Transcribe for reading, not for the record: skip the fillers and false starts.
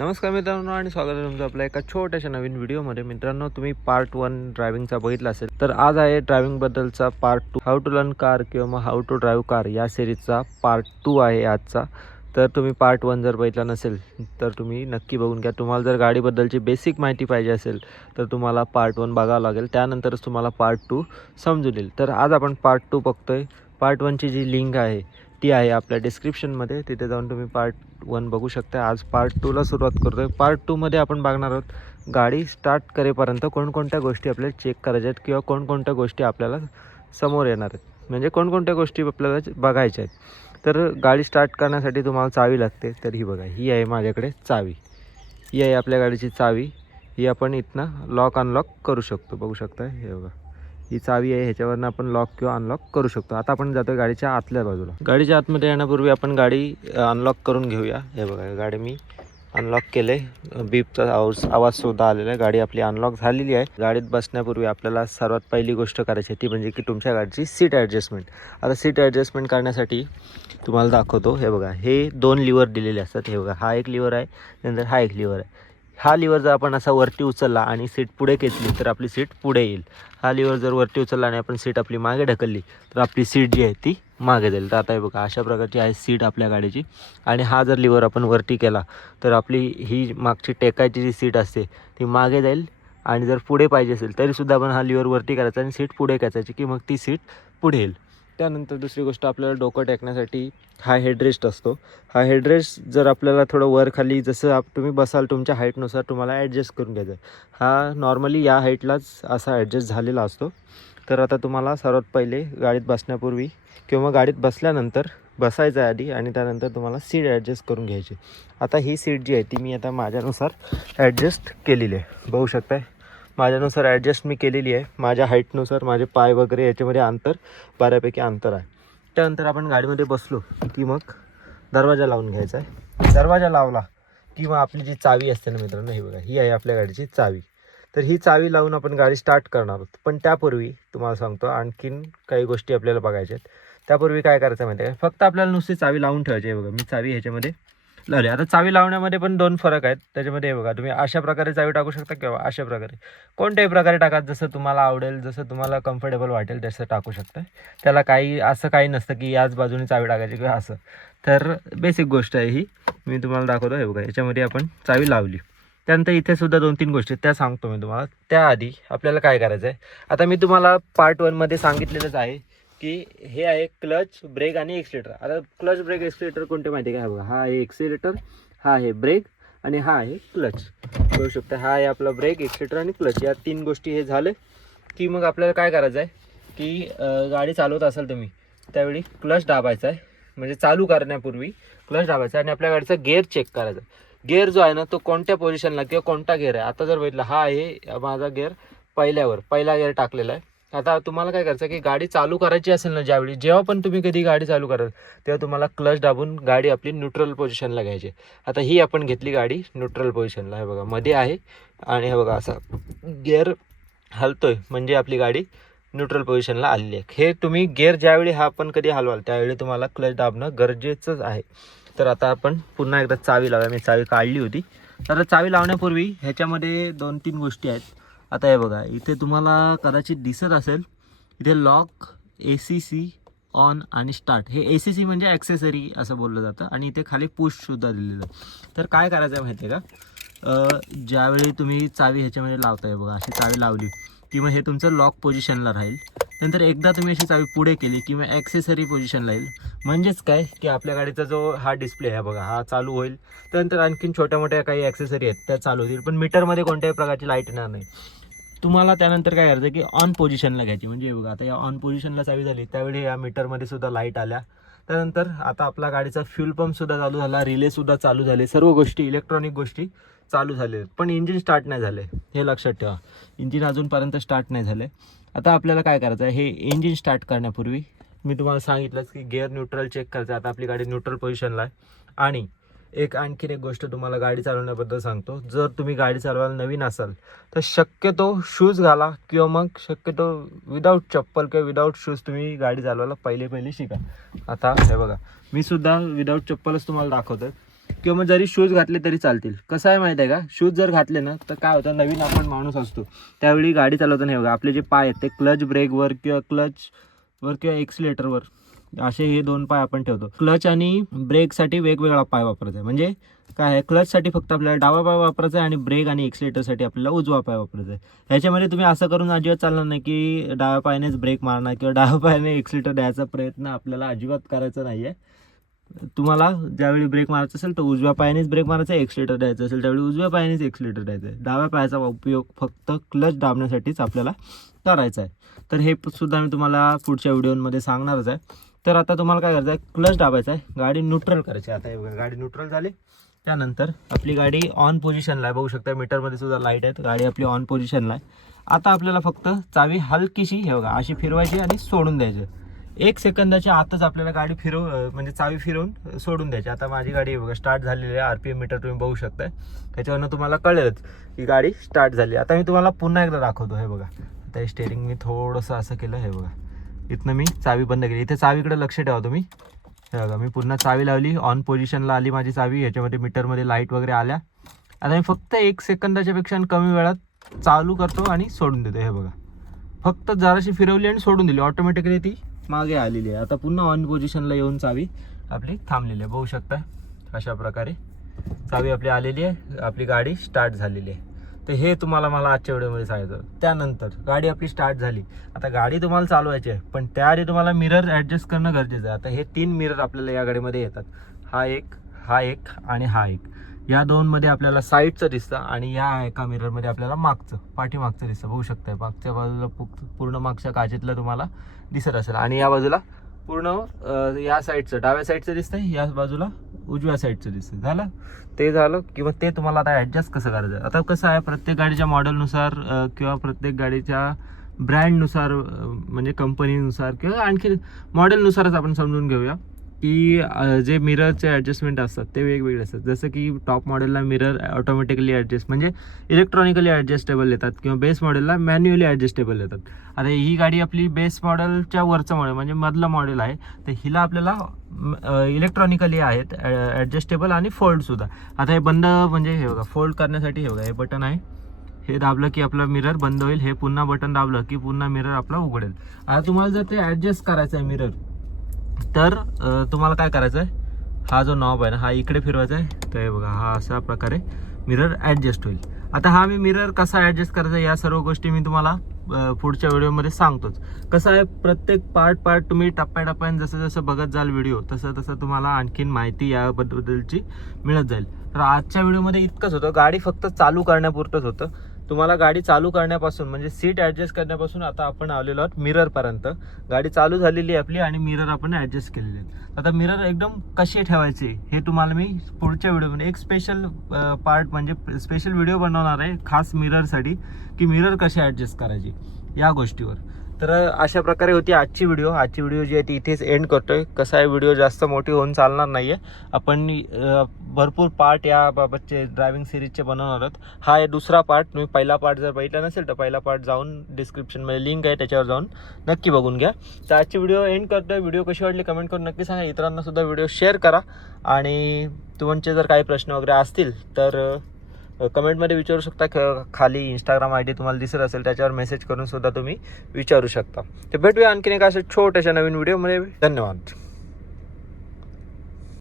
नमस्कार मित्रांनो आणि स्वागत आहे तुमचं आपल्या एका छोट्याशा नवीन व्हिडिओमध्ये. मित्रांनो, तुम्ही पार्ट 1 ड्रायव्हिंगचा बघितला असेल, तर आज आहे ड्रायव्हिंगबद्दलचा part 2. How to learn car किंवा मग हाऊ टू ड्राईव्ह कार या सिरीजचा पार्ट 2 आहे आजचा. तर तुम्ही पार्ट 1 जर बघितला नसेल तर तुम्ही नक्की बघून घ्या. तुम्हाला जर गाडीबद्दलची बेसिक माहिती पाहिजे असेल तर तुम्हाला पार्ट 1 बघावं लागेल, त्यानंतरच तुम्हाला पार्ट 2 समजून येईल. तर आज आपण पार्ट 2 बघतोय. पार्ट 1ची जी लिंक आहे ती आहे आपल्या डिस्क्रिप्शनमध्ये, तिथे जाऊन तुम्ही पार्ट 1 बघू शकता. आज पार्ट 2ला सुरुवात करतोय. पार्ट 2मध्ये आपण बघणार आहोत गाडी स्टार्ट करेपर्यंत कोणकोणत्या गोष्टी आपल्याला चेक करायच्या आहेत किंवा कोणकोणत्या गोष्टी आपल्याला समोर येणार आहेत, म्हणजे कोणकोणत्या गोष्टी आपल्याला बघायच्या आहेत. तर गाडी स्टार्ट करण्यासाठी तुम्हाला चावी लागते. तर ही बघा, ही आहे माझ्याकडे चावी. ही आहे आपल्या गाडीची चावी. ही आपण इथनं लॉक अनलॉक करू शकतो. बघू शकता, हे बघा, ही चावी आहे. ह्याच्यावरनं आपण लॉक किंवा अनलॉक करू शकतो. आता आपण जातो गाडीच्या आतल्या बाजूला. गाडीच्या आतमध्ये येण्यापूर्वी आपण गाडी अनलॉक करून घेऊया. हे बघा, गाडी मी अनलॉक केले. बीपचा आवाजसुद्धा आलेला आहे. गाडी आपली अनलॉक झालेली आहे. गाडीत बसण्यापूर्वी आपल्याला सर्वात पहिली गोष्ट करायची ती म्हणजे की तुमच्या गाडीची सीट ॲडजस्टमेंट. आता सीट ॲडजस्टमेंट करण्यासाठी तुम्हाला दाखवतो. हे बघा, हे 2 लिव्हर दिलेले असतात. हे बघा, हा एक लिव्हर आहे, नंतर हा एक लिव्हर आहे. हा लिव्हर जर आपण असा वरती उचलला आणि सीट पुढे खेचली तर आपली सीट पुढे येईल. हा लिव्हर जर वरती उचलला आणि आपण सीट आपली मागे ढकलली तर आपली सीट जी आहे ती मागे जाईल. तर आता हे बघा, अशा प्रकारची आहे सीट आपल्या गाडीची. आणि हा जर लिव्हर आपण वरती केला तर आपली ही मागची टेकायची जी सीट असते ती मागे जाईल. आणि जर पुढे पाहिजे असेल तरीसुद्धा आपण हा लिव्हर वरती करायचा आणि सीट पुढे खेचायची की मग ती सीट पुढे येईल. त्यानंतर दुसरी गोष्ट, आपल्याला डोकं टेकण्यासाठी हा हेडरेस्ट असतो. हा हेडरेस्ट जर आपल्याला थोडं वर खाली जसं तुम्ही बसाल तुमच्या हाईटनुसार तुम्हाला ॲडजस्ट करून घ्यायचं आहे. हा नॉर्मली या हाईटलाच असा ॲडजस्ट झालेला असतो. तर आता तुम्हाला सर्वात पहिले गाडीत बसण्यापूर्वी किंवा गाडीत बसल्यानंतर बसायचं आहे आधी, आणि त्यानंतर तुम्हाला सीट ॲडजस्ट करून घ्यायची. आता ही सीट जी आहे ती मी आता माझ्यानुसार ॲडजस्ट केलेली आहे. बघू शकताय, माझ्यानुसार ॲडजस्ट मी केलेली आहे. माझ्या हाईटनुसार माझे पाय वगैरे याच्यामध्ये अंतर बऱ्यापैकी अंतर आहे. त्यानंतर आपण गाडीमध्ये बसलो की मग दरवाजा लावून घ्यायचा आहे. दरवाजा लावला की मग आपली जी चावी असते ना मित्रांनो, ही बघा, ही आहे आपल्या गाडीची चावी. तर ही चावी लावून आपण गाडी स्टार्ट करणार आहोत. पण त्यापूर्वी तुम्हाला सांगतो आणखीन काही गोष्टी आपल्याला बघायच्या आहेत. त्यापूर्वी काय करायचं माहिती आहे, फक्त आपल्याला नुसती चावी लावून ठेवायची आहे. बघा, मी चावी ह्याच्यामध्ये लावली. आता चावी लावण्यामध्ये पण 2 फरक आहेत. त्याच्यामध्ये हे बघा, तुम्ही अशा प्रकारे चावी टाकू शकता किंवा अशा प्रकारे, कोणत्याही प्रकारे टाका, जसं तुम्हाला आवडेल, जसं तुम्हाला कम्फर्टेबल वाटेल तसं टाकू शकता. त्याला असं काही नसतं की याच बाजूने चावी टाकायची किंवा असं. तर बेसिक गोष्ट आहे ही, मी तुम्हाला दाखवतो. हे बघा, याच्यामध्ये आपण चावी लावली. त्यानंतर इथे सुद्धा 2-3 गोष्टी त्या सांगतो मी तुम्हाला. त्याआधी आपल्याला काय करायचं आहे, आता मी तुम्हाला पार्ट 1मध्ये सांगितलेलंच आहे की हे आहे क्लच, ब्रेक आणि एक्सिलेटर. आता क्लच, ब्रेक, एक्सिलेटर कोणते माहिती आहे का? बघा, हा आहे एक्सिलेटर, हा आहे ब्रेक आणि हा आहे क्लच. करू शकता, हा आहे आपला ब्रेक, एक्सिलेटर आणि क्लच. या 3 गोष्टी हे झाले की मग आपल्याला काय करायचं आहे की गाडी चालवत असाल तुम्ही त्यावेळी क्लच दाबायचा आहे. म्हणजे चालू करण्यापूर्वी क्लच दाबायचा आणि आपल्या गाडीचा गेअर चेक करायचा. गेअर जो आहे ना तो कोणत्या पोझिशनला किंवा कोणता गेअर आहे. आता जर बघितलं, हा आहे माझा गेअर पहिला गेअर टाकलेला आहे. आता तुम्हाला काय करायचं की गाडी चालू करायची असेल ना, ज्यावेळी जेव्हा पण तुम्ही कधी गाडी चालू कराल तेव्हा तुम्हाला क्लच दाबून गाडी आपली न्यूट्रल पोझिशनला घ्यायची. आता ही आपण घेतली गाडी न्यूट्रल पोझिशनला. हे बघा, मध्ये आहे आणि हे बघा असा गेअर हलतोय म्हणजे आपली गाडी न्यूट्रल पोझिशनला आलेली आहे. हे तुम्ही गेअर ज्यावेळी हा आपण कधी हलवाल त्यावेळी तुम्हाला क्लच दाबणं गरजेचंच आहे. तर आता आपण पुन्हा एकदा चावी लावूया. मी चावी काढली होती. तर चावी लावण्यापूर्वी ह्याच्यामध्ये 2-3 गोष्टी आहेत. आता हे बघा, इथे तुम्हाला कदाचित दिसत असेल, इथे लॉक, ACC ऑन आणि स्टार्ट. हे ACC म्हणजे ॲक्सेसरी असं बोललं जातं. आणि इथे खाली पुशसुद्धा दिलेलं. तर काय करायचं आहे माहिती आहे का, ज्यावेळी तुम्ही चावी ह्याच्यामध्ये लावताय, बघा अशी चावी लावली की मग हे तुमचं लॉक पोझिशनला राहील. नंतर एकदा तुम्ही अशी चावी पुढे केली किंवा ॲक्सेसरी पोझिशनला येईल. म्हणजेच काय की आपल्या गाडीचा जो हा डिस्प्ले आहे बघा, हा चालू होईल. त्यानंतर आणखीन छोट्या मोठ्या काही ॲक्सेसरी आहेत त्या चालू होतील, पण मीटरमध्ये कोणत्याही प्रकारची लाईट येणार नाही. तुम्हाला त्यानंतर काय करायचं की ऑन पोझिशनला घ्यायची. म्हणजे बघा, आता या ऑन पोझिशनला चावी झाली त्यावेळी या मीटरमध्ये सुद्धा लाईट आल्या. त्यानंतर आता आपला गाडीचा फ्यूल पंपसुद्धा चालू झाला, रिलेसुद्धा चालू झाले, सर्व गोष्टी इलेक्ट्रॉनिक गोष्टी चालू झाले. पण इंजिन स्टार्ट नाही झाले, हे लक्षात ठेवा. इंजिन अजूनपर्यंत स्टार्ट नाही झाले. आता आपल्याला काय करायचं आहे, हे इंजिन स्टार्ट करण्यापूर्वी मी तुम्हाला सांगितलंच की गेअर न्यूट्रल चेक करायचं. आता आपली गाडी न्यूट्रल पोझिशनला आहे. आणि आणखीन एक गोष्ट तुम्हाला गाडी चालवण्याबद्दल सांगतो. जर तुम्ही गाडी चालवायला नवीन असाल तर शक्यतो शूज घाला किंवा मग शक्यतो विदाऊट चप्पल किंवा विदाऊट शूज तुम्ही गाडी चालवायला पहिले शिका. आता हे बघा, मी सुद्धा विदाऊट चप्पलच तुम्हाला दाखवतो. किंवा मग जरी शूज घातले तरी चालतील. कसं आहे माहिती आहे का, शूज जर घातले ना तर काय होतं, नवीन आपण माणूस असतो त्यावेळी गाडी चालवताना हे बघा आपले जे पाय आहेत ते क्लच ब्रेकवर किंवा एक्सिलेटरवर असे हे 2 पाय आपण ठेवतो. क्लच आणि ब्रेकसाठी वेगवेगळा पाय वापरायचा आहे. म्हणजे काय आहे, क्लचसाठी फक्त आपल्याला डावा पाय वापरायचा आहे आणि ब्रेक आणि एक्सिलेटरसाठी आपल्याला उजवा पाय वापरायचा आहे. ह्याच्यामध्ये तुम्ही असं करून अजिबात चालणार नाही की डाव्या पायानेच ब्रेक मारणार किंवा डाव्या पायाने एक्सिलेटर द्यायचा प्रयत्न आपल्याला अजिबात करायचा नाही आहे. तुम्हाला ज्यावेळी ब्रेक मारायचा असेल तर उजव्या पायानेच ब्रेक मारायचा आहे, एक्सिलेटर द्यायचं असेल त्यावेळी उजव्या पायानेच एक्सिलेटर द्यायचं आहे. डाव्या पायाचा उपयोग फक्त क्लच दाबण्यासाठीच आपल्याला करायचा आहे. तर हे सुद्धा मी तुम्हाला पुढच्या व्हिडिओमध्ये सांगणारच आहे. तर आता तुम्हाला काय करायचं आहे, क्लच दाबायचा आहे, गाडी न्यूट्रल करायची. आता हे बघा गाडी न्यूट्रल झाली, त्यानंतर आपली गाडी ऑन पोझिशनला आहे. बघू शकता मीटरमध्ये सुद्धा लाईट आहेत, गाडी आपली ऑन पोझिशनला आहे. आता आपल्याला फक्त चावी हलकीशी हे बघा अशी फिरवायची आणि सोडून द्यायची. 1 सेकंदाच्या आतच आपल्याला गाडी म्हणजे चावी फिरवून सोडून द्यायची. आता माझी गाडी बघा स्टार्ट झालेली आहे. RPM मीटर तुम्ही बघू शकताय, त्याच्यावरनं तुम्हाला कळेलच की गाडी स्टार्ट झाली. आता मी तुम्हाला पुन्हा एकदा दाखवतो. हे बघा आता हे स्टेअरिंग मी थोडंसं असं केलं, हे बघा इथनं मी चावी बंद केली. इथे चावीकडे लक्ष ठेवा तुम्ही. हे बघा मी पुन्हा चावी लावली, ऑन पोझिशनला आली माझी चावी, याच्यामध्ये मीटरमध्ये लाईट वगैरे आल्या. आता मी फक्त 1 सेकंदाच्या पेक्षा कमी वेळात चालू करतो आणि सोडून देतो. हे बघा फक्त जराशी फिरवली आणि सोडून दिली, ऑटोमॅटिकली ती मागे आलेली आहे. आता पुन्हा ऑन पोझिशनला येऊन चावी आपली थांबलेली आहे. बघू शकता अशा प्रकारे चावी आपली आलेली आहे, आपली गाडी स्टार्ट झालेली आहे. तर हे तुम्हाला मला आजच्या व्हिडिओमध्ये सांगायचं. त्यानंतर गाडी आपली स्टार्ट झाली, आता गाडी तुम्हाला चालवायची आहे पण त्याआधी तुम्हाला मिरर ॲडजस्ट करणं गरजेचं आहे. आता हे 3 मिरर आपल्याला या गाडीमध्ये येतात. हा एक आणि हा एक. या 2 मध्ये आपल्याला साईडचं दिसतं आणि या एका मिररमध्ये आपल्याला पाठीमागचं दिसतं. बघू शकता मागच्या बाजूला पूर्ण मागच्या काचेतलं तुम्हाला दिसत असेल आणि या बाजूला पूर्ण या साईडचं डाव्या साईडचं दिसतंय, या बाजूला उजव्या साईडचं दिसतं. झालं किंवा ते तुम्हाला आता ॲडजस्ट कसं करायचं. आता कसं आहे, प्रत्येक गाडीच्या मॉडेलनुसार किंवा प्रत्येक गाडीच्या ब्रँडनुसार म्हणजे कंपनीनुसार किंवा आणखी मॉडेलनुसारच आपण समजून घेऊया की जे मिररचे ॲडजस्टमेंट असतात ते वेगवेगळे असतात. जसं की टॉप मॉडेलला मिरर ऑटोमॅटिकली ॲडजस्ट म्हणजे इलेक्ट्रॉनिकली ॲडजस्टेबल येतात किंवा बेस मॉडेलला मॅन्युअली ॲडजस्टेबल येतात. आता ही गाडी आपली बेस मॉडेलच्या वरचं मॉडेल म्हणजे मधलं मॉडेल आहे, तर हिला आपल्याला इलेक्ट्रॉनिकली आहेत ॲडजस्टेबल आणि फोल्डसुद्धा. आता हे बंद म्हणजे हे बघा फोल्ड करण्यासाठी हे बघा हे बटन आहे, हे दाबलं की आपलं मिरर बंद होईल, हे पुन्हा बटन दाबलं की पुन्हा मिरर आपला उघडेल. आता तुम्हाला जर ते ॲडजस्ट करायचं आहे मिरर तर तुम्हाला काय करायचं आहे, हा जो नॉब आहे ना हा इकडे फिरवायचा आहे. तर हे बघा हा अशा प्रकारे मिरर ॲडजस्ट होईल. आता हा मी मिरर कसा ॲडजस्ट करायचा या सर्व गोष्टी मी तुम्हाला पुढच्या व्हिडिओमध्ये सांगतोच. कसं आहे, प्रत्येक पार्ट तुम्ही टप्प्याटप्प्याने जसं बघत जाल व्हिडिओ तसं तुम्हाला आणखीन माहिती याबद्दलची मिळत जाईल. तर आजच्या व्हिडिओमध्ये इतकंच होतं, गाडी फक्त चालू करण्यापुरतंच होतं. तुम्हाला गाडी चालू करण्यापासून म्हणजे सीट ॲडजस्ट करण्यापासून आता आपण आलेलो आहोत मिररपर्यंत. गाडी चालू झालेली आहे आपली आणि मिरर आपण ॲडजस्ट केलेले आहेत. आता मिरर एकदम कसे ठेवायचे हे तुम्हाला मी पुढच्या व्हिडिओमध्ये एक स्पेशल पार्ट म्हणजे स्पेशल व्हिडिओ बनवणार आहे खास मिररसाठी, की मिरर कसे ॲडजस्ट करायचे या गोष्टीवर. तर अशा प्रकारे होती आजची व्हिडिओ जी आहे ती इथेच एंड करतोय. कसा आहे, व्हिडिओ जास्त मोठी होऊन चालणार नाही आहे. आपण भरपूर पार्ट याबाबतचे ड्रायव्हिंग सिरीजचे बनवणार आहोत. हा आहे दुसरा पार्ट. तुम्ही पहिला पार्ट जर बघितला नसेल तर पहिला पार्ट जाऊन डिस्क्रिप्शनमध्ये लिंक आहे त्याच्यावर जाऊन नक्की बघून घ्या. तर आजची व्हिडिओ एंड करतोय. व्हिडिओ कशी वाटली कमेंट करून नक्की सांगा. इतरांना सुद्धा व्हिडिओ शेअर करा आणि तुमचे जर काही प्रश्न वगैरे असतील तर कमेंटमध्ये विचारू शकता. खाली इंस्टाग्राम ID तुम्हाला दिसत असेल त्याच्यावर मेसेज करून सुद्धा तुम्ही विचारू शकता. तर भेटूया आणखीन एका अशा छोट्याशा नवीन व्हिडिओमध्ये. धन्यवाद.